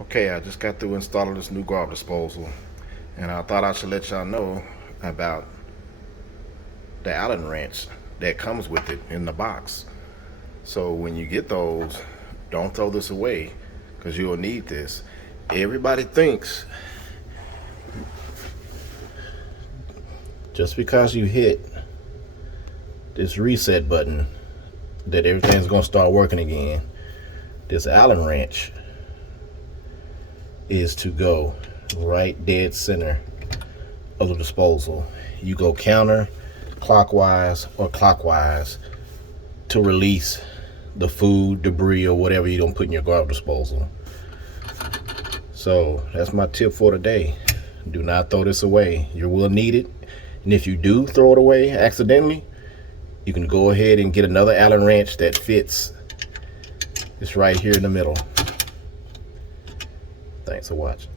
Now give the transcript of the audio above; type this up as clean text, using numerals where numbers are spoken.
Okay, I just got through installing this new garbage disposal, and I thought I should let y'all know about the Allen wrench that comes with it in the box. So when you get those, don't throw this away because you'll need this. Everybody thinks just because you hit this reset button that everything's gonna start working again. This Allen wrench is to go right dead center of the disposal. You go counter clockwise or clockwise to release the food, debris, or whatever you don't put in your garbage disposal. So that's my tip for today. Do not throw this away. You will need it. And if you do throw it away accidentally, you can go ahead and get another Allen wrench that fits. It's right here in the middle. Thanks for watching.